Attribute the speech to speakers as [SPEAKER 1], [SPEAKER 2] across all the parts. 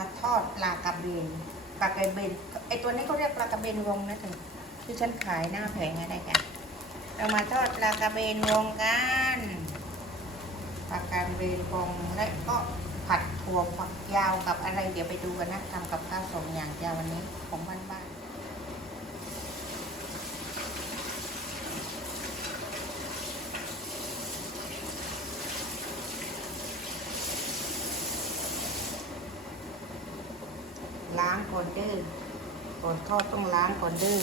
[SPEAKER 1] มาทอดปลากระเบนปลากระเบนไอตัวนี้เขาเรียกปลากระเบนวงนะถึงที่ฉันขายหน้าแผงอะไรกันเรามาทอดปลากระเบนวงกันปลากระเบนวงและก็ผัดถั่วฝักยาวกับอะไร เดี๋ยวไปดูกันนะทำกับข้าวสองอย่างยาวันนี้ของบ้านๆ ล้างก่อนเด้อก่อนทอดต้องล้างก่อนเด้อ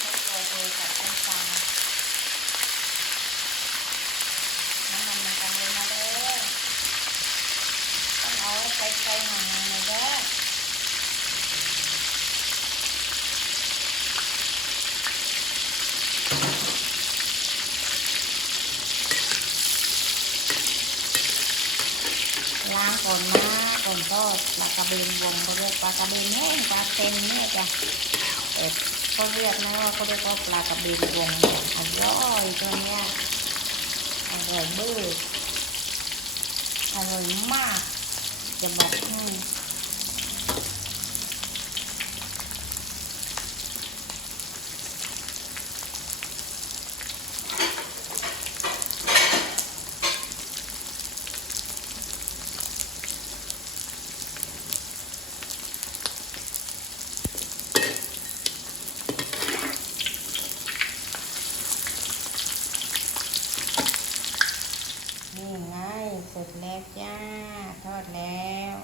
[SPEAKER 1] แล้วก็โรยกับน้ำตาลน้ำมันมันกันเลยนะเด้อต้องเอาไว้ใส่ๆห่างๆหน่อยเด้อ ล้างก่อนนะก่อนทอดปลากระเบนวงเขาเรียกปลากระเบนแห้งปลาเต็มเนี่ยจ้ะเออเขาเรียกนะว่าเขาเรียกว่าปลากระเบนวงอร่อยตัวเนี้ยอร่อยเบ้ออร่อยมากจะบอกให้ นี่ไง เสร็จแล้วจ้า ทอดแล้ว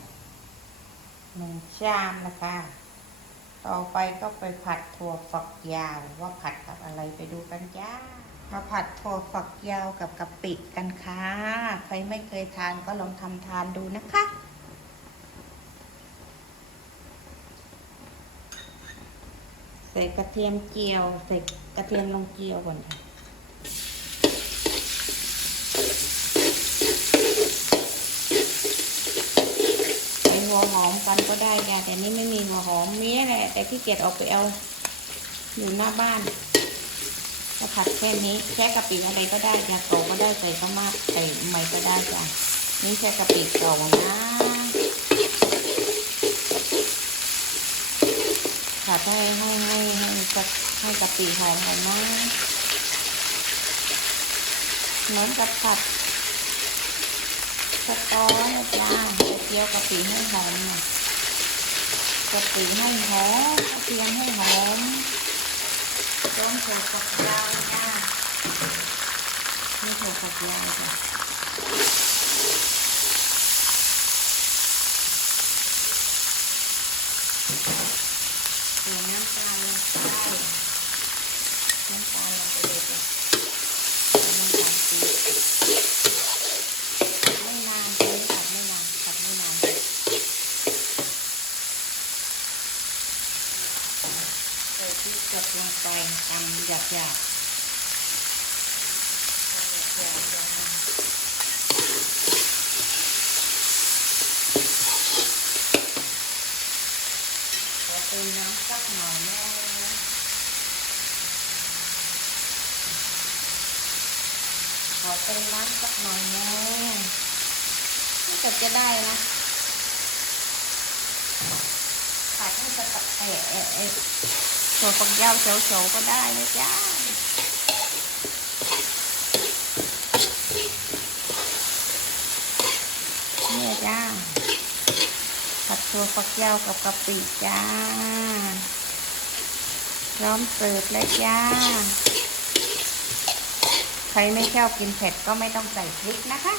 [SPEAKER 1] หนึ่งชามแล้วค่ะต่อไปก็ไปผัดถั่วฝักยาว ว่าผัดกับอะไรไปดูกันจ้า มาผัดถั่วฝักยาวกับกะปิกันค่ะ ใครไม่เคยทานก็ลองทำทานดูนะคะใส่กระเทียมเจียว ใส่กระเทียมลงเจียวก่อนค่ะ ใส่หัวหอม ก็ได้จ้ะแต่นี่ไม่มีหัวหอมมีแหละแต่ที่เกียจออกไปเอาอยู่หน้าบ้านก็ผัดแค่นี้แค่กะปิอะไรก็ได้จ้ะเก่าก็ได้ใส่ก็มาใส่ใหม่ก็ได้จ้ะนี่แค่กะปิเก่านะผัดให้ให้ให้ให้กะให้กะปิหอมหอมมากเหมือนกับผัดสตอนะจ้าจะเจียวกะปิให้หอมหน่อย กะปิให้หอมกระเทียมให้หอมต้มถั่วฝักยาวจ้านี่ถั่วฝักยาวจ้ะเตรียมน้ำตาลลงไปน้ำตาลลงไปเลยจ้ะน้ำตาลปี๊บ ไม่นานตรงนี้ตัดไม่นานตัดไม่นานใส่ พริกสดลงไปตำหยาบหยาบหยาบหยาบขอเติมน้ำสักหน่อยแม่ขอเติมน้ำสักหน่อยแม่ถ้าเกิดจะได้นะผัดให้สกัดเอะเอะเอะ ถั่วฝักยาวเฉาๆก็ได้นะจ้าเนี่ยจ้าผัดถั่วฝักยาวกับกะปิจ้า พร้อมเสิร์ฟแล้วจ้า ใครไม่ชอบกินเผ็ดก็ไม่ต้องใส่พริกนะคะ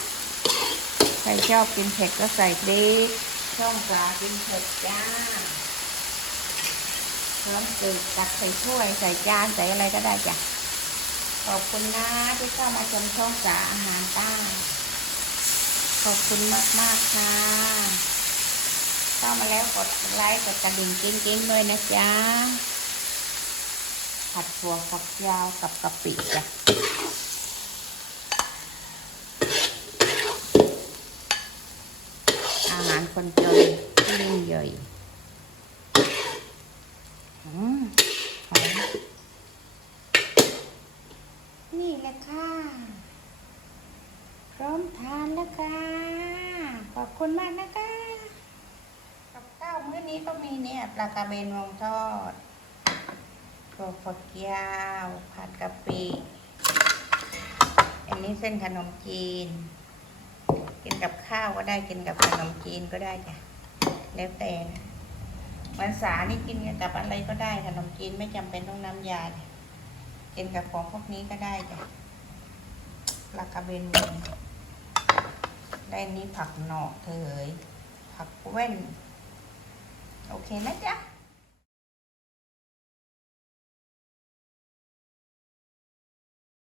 [SPEAKER 1] ใครชอบกินเผ็ดก็ใส่พริกช่องปลากินเผ็ดจ้า พร้อมสืบตักใส่ถ้วยใส่จานใส่อะไรก็ได้จ้ะ ขอบคุณนะที่เข้ามาชมช่องสาอาหารใต้ขอบคุณมากมากๆค่ะเข้ามาแล้วกดไลค์กดกระดิ่งกิ้งๆด้วยนะจ๊ะ ผัดถั่วฝักยาวกับกะปิจ้ะอาหารคนจนที่ยิ่งใหญ่ นี่แหละค่ะ พร้อมทานแล้วค่ะ ขอบคุณมากนะคะกับข้าวมื้อนี้ก็มีเนี่ยปลากระเบนวงทอดถั่วฝักยาวผัดกะปิ อันนี้เส้นขนมจีน กินกับข้าวก็ได้กินกับขนมจีนก็ได้จ้ะแล้วแต่นะ มันสานี่กินกับอะไรก็ได้ขนมจีนไม่จำเป็นต้องน้ำยาจ้ะกินกับของพวกนี้ก็ได้จ้ะปลากระเบนวงได้นี้ผักหนอกเถยผักแว่น โอเคไหมจ๊ะ